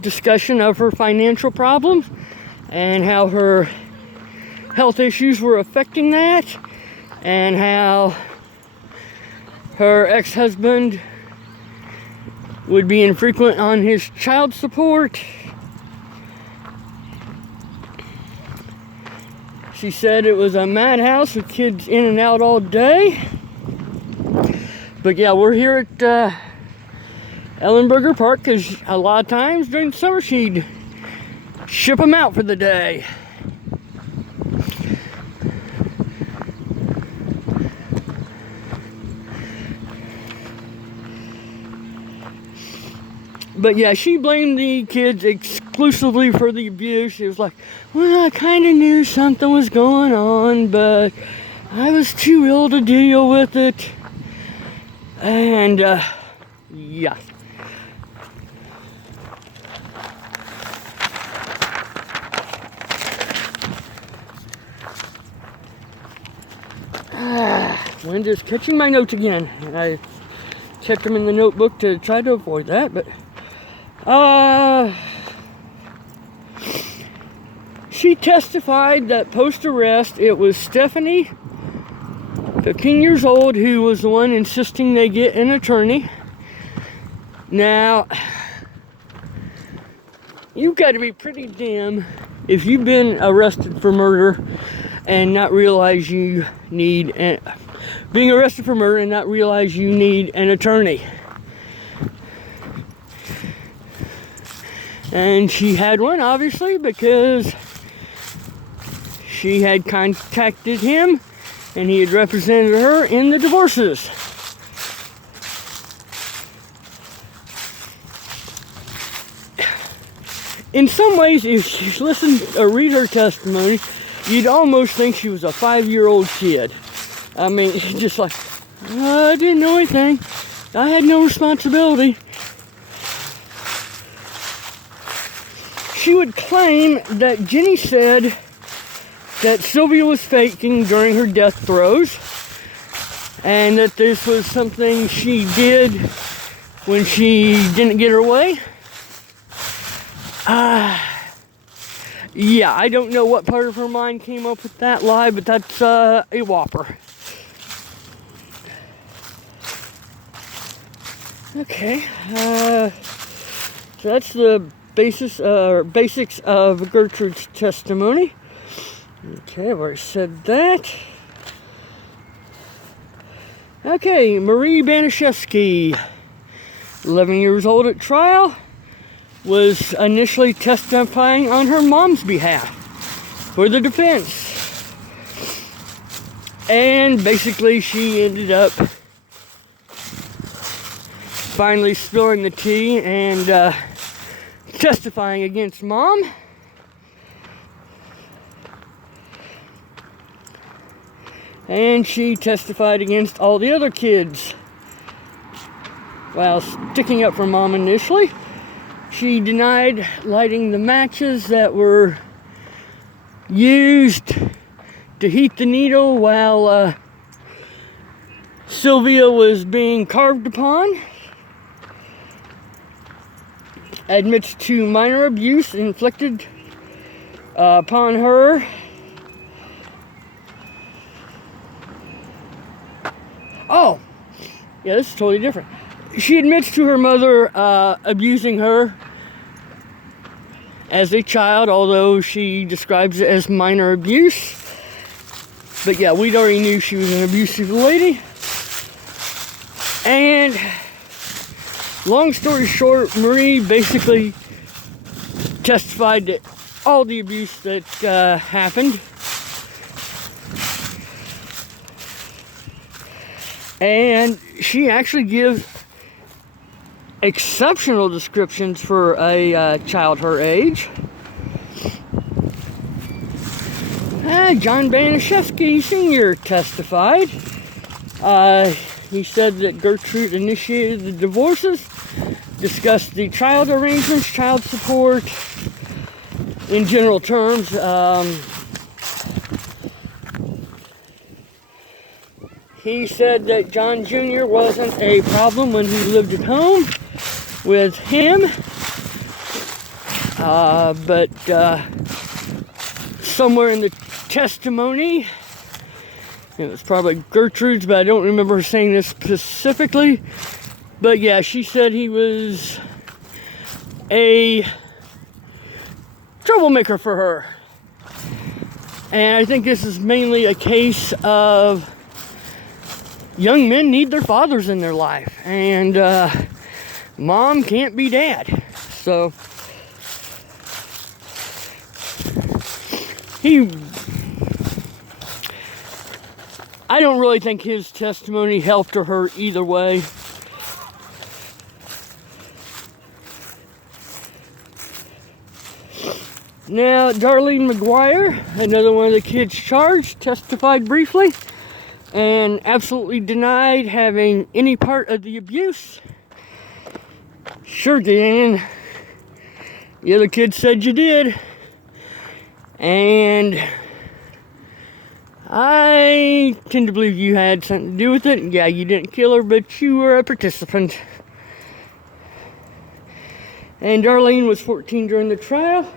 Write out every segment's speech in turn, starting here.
discussion of her financial problems and how her health issues were affecting that, and how her ex-husband would be infrequent on his child support. She said it was a madhouse with kids in and out all day. But yeah, we're here at Ellenberger Park because a lot of times during the summer she'd ship them out for the day. But yeah, she blamed the kids exclusively for the abuse. She was like, well, I kind of knew something was going on, but I was too ill to deal with it. And, yeah. Linda's catching my notes again. I kept them in the notebook to try to avoid that, but she testified that post-arrest it was Stephanie, 15 years old, who was the one insisting they get an attorney. Now, you've got to be pretty dim if you've been arrested for murder and not realize you need being arrested for murder and not realize you need an attorney. And she had one, obviously, because she had contacted him and he had represented her in the divorces. In some ways, if you listen or read her testimony, you'd almost think she was a 5-year-old kid. I mean, just like, I didn't know anything. I had no responsibility. She would claim that Jenny said that Sylvia was faking during her death throes, and that this was something she did when she didn't get her way. Yeah, I don't know what part of her mind came up with that lie, but that's a whopper. Okay, so that's the basics of Gertrude's testimony. Okay, I've already said that. Okay, Marie Baniszewski, 11 years old at trial, was initially testifying on her mom's behalf for the defense. And basically she ended up finally spilling the tea and testifying against mom. And she testified against all the other kids while sticking up for mom initially. She denied lighting the matches that were used to heat the needle while Sylvia was being carved upon. Admits to minor abuse inflicted upon her. Oh, yeah, this is totally different. She admits to her mother abusing her as a child, although she describes it as minor abuse. But yeah, we already knew she was an abusive lady. And long story short, Marie basically testified to all the abuse that happened. And she actually gives exceptional descriptions for a child her age. John Baniszewski Sr. testified. He said that Gertrude initiated the divorces, discussed the child arrangements, child support, in general terms. He said that John Jr. wasn't a problem when he lived at home with him, But somewhere in the testimony, it was probably Gertrude's, but I don't remember her saying this specifically. But yeah, she said he was a troublemaker for her. And I think this is mainly a case of young men need their fathers in their life. And mom can't be dad. So I don't really think his testimony helped or hurt either way. Now, Darlene McGuire, another one of the kids charged, testified briefly and absolutely denied having any part of the abuse. Sure, Dan. The other kid said you did. And I tend to believe you had something to do with it. Yeah, you didn't kill her, but you were a participant. And Darlene was 14 during the trial.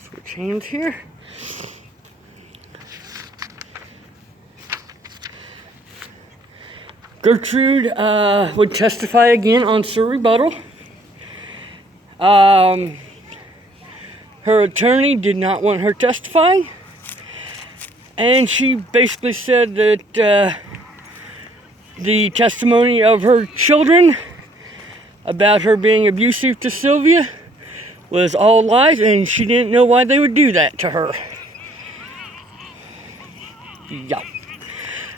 Switch hands here. Gertrude would testify again on rebuttal. Her attorney did not want her testifying, and she basically said that the testimony of her children about her being abusive to Sylvia was all lies, and she didn't know why they would do that to her. Yeah.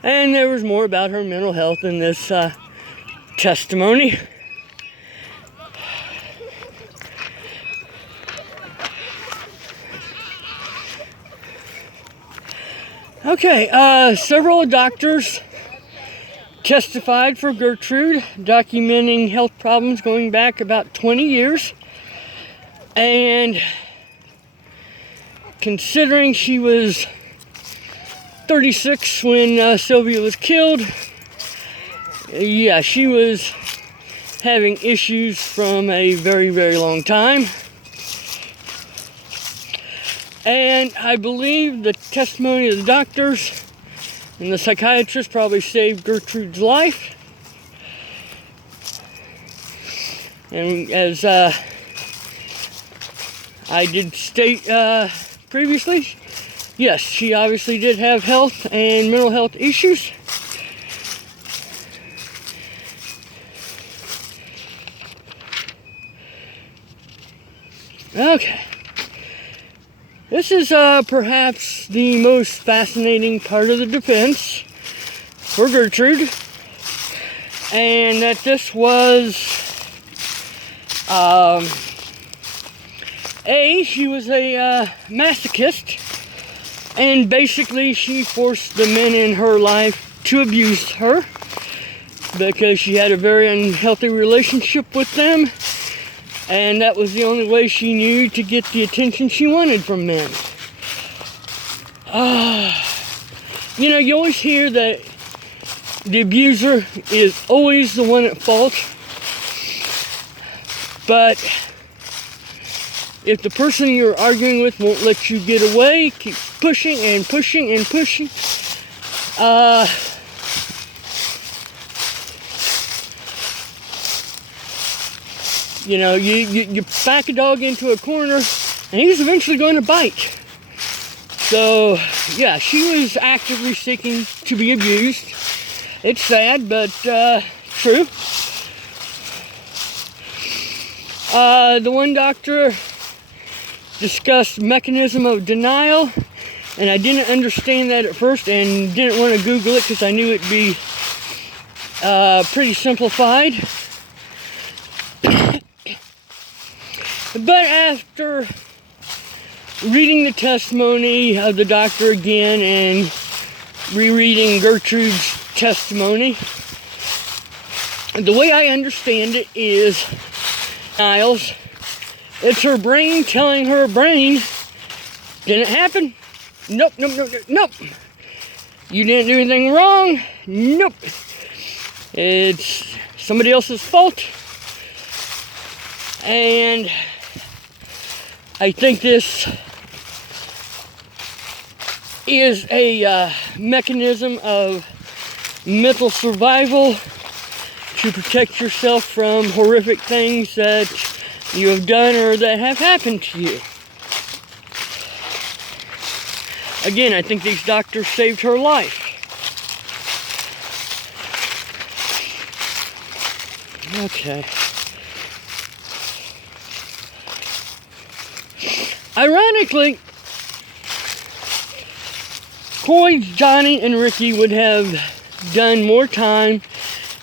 And there was more about her mental health in this testimony. Okay, several doctors testified for Gertrude, documenting health problems going back about 20 years. And considering she was 36 when Sylvia was killed, yeah, she was having issues from a very, very long time. And I believe the testimony of the doctors and the psychiatrist probably saved Gertrude's life. And as I did state previously, yes, she obviously did have health and mental health issues. Okay. This is perhaps the most fascinating part of the defense for Gertrude. And that this was, she was a masochist. And basically she forced the men in her life to abuse her because she had a very unhealthy relationship with them. And that was the only way she knew to get the attention she wanted from men. You always hear that the abuser is always the one at fault. But if the person you're arguing with won't let you get away, keep pushing and pushing and pushing, you back a dog into a corner, and he's eventually going to bite. So, yeah, she was actively seeking to be abused. It's sad, but true. The one doctor discussed mechanism of denial, and I didn't understand that at first and didn't want to Google it because I knew it'd be pretty simplified. But after reading the testimony of the doctor again and rereading Gertrude's testimony, the way I understand it is denials. It's her brain telling her brain, didn't happen. Nope, nope, nope, nope, nope. You didn't do anything wrong. Nope. It's somebody else's fault. And I think this is a mechanism of mental survival to protect yourself from horrific things that you have done or that have happened to you. Again, I think these doctors saved her life. Okay. Ironically, Coy, Johnny, and Ricky would have done more time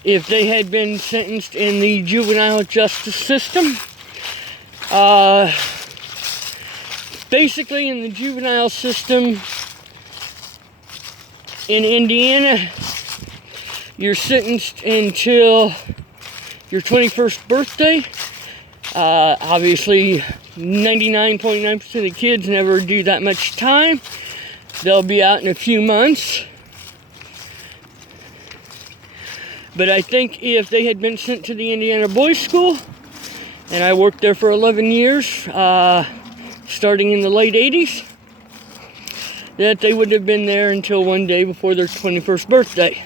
if they had been sentenced in the juvenile justice system. Basically, in the juvenile system in Indiana, you're sentenced until your 21st birthday. Obviously, 99.9% of the kids never do that much time. They'll be out in a few months. But I think if they had been sent to the Indiana Boys School, and I worked there for 11 years, starting in the late 80s, that they would have been there until one day before their 21st birthday.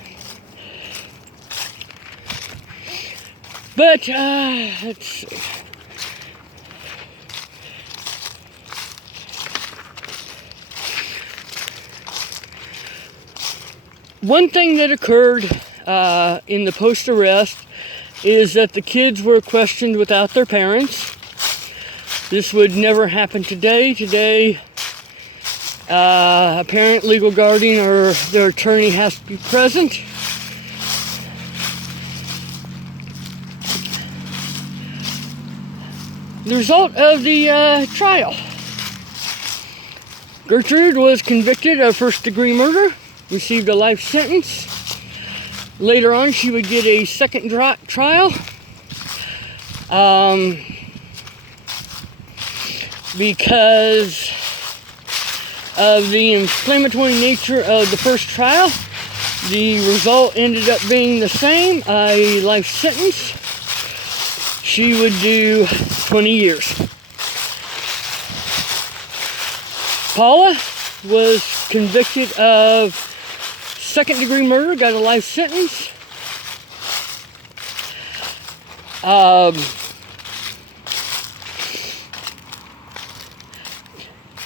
But, let's see. One thing that occurred in the post-arrest is that the kids were questioned without their parents. This would never happen today. Today, a parent, legal guardian, or their attorney has to be present. The result of the trial. Gertrude was convicted of first-degree murder, received a life sentence. Later on, she would get a second trial. Because of the inflammatory nature of the first trial, the result ended up being the same, a life sentence. She would do 20 years. Paula was convicted of second-degree murder, got a life sentence.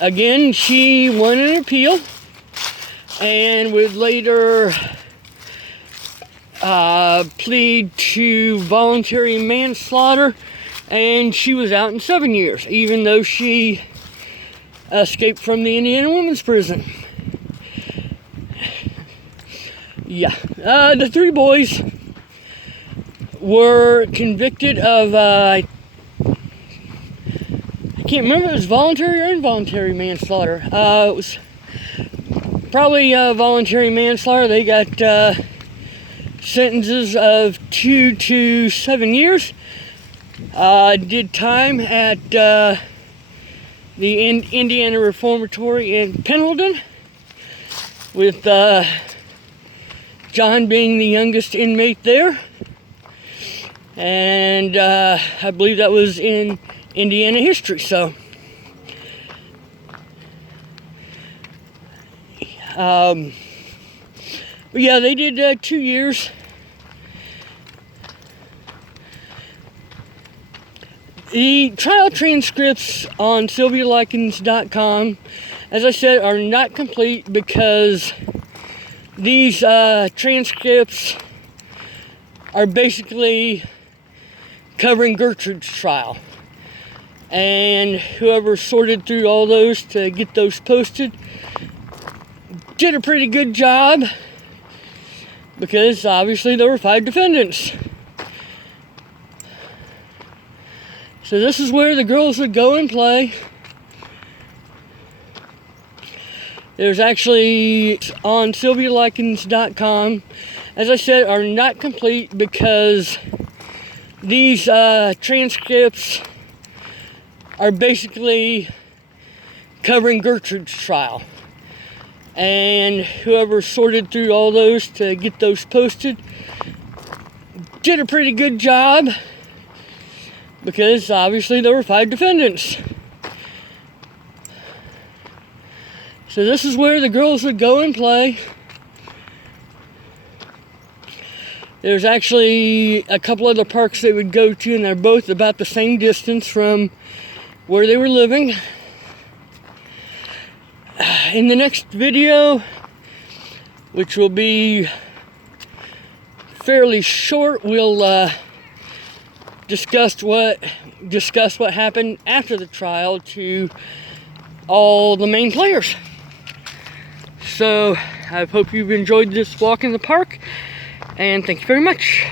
Again, she won an appeal and would later plead to voluntary manslaughter, and she was out in 7 years, even though she escaped from the Indiana Women's Prison. Yeah, the three boys were convicted of, I can't remember if it was voluntary or involuntary manslaughter. It was probably voluntary manslaughter. They got sentences of 2 to 7 years. Did time at the Indiana Reformatory in Pendleton, with John being the youngest inmate there. And I believe that was in Indiana history, so. But yeah, they did 2 years. The trial transcripts on SylviaLikens.com, as I said, are not complete because these transcripts are basically covering Gertrude's trial. And whoever sorted through all those to get those posted did a pretty good job, because obviously there were 5 defendants. So this is where the girls would go and play. There's actually on SylviaLikens.com, as I said, are not complete because these transcripts are basically covering Gertrude's trial. And whoever sorted through all those to get those posted did a pretty good job because obviously there were 5 defendants. So this is where the girls would go and play. There's actually a couple other parks they would go to, and they're both about the same distance from where they were living. In the next video, which will be fairly short, we'll discuss what happened after the trial to all the main players. So I hope you've enjoyed this walk in the park, and thank you very much.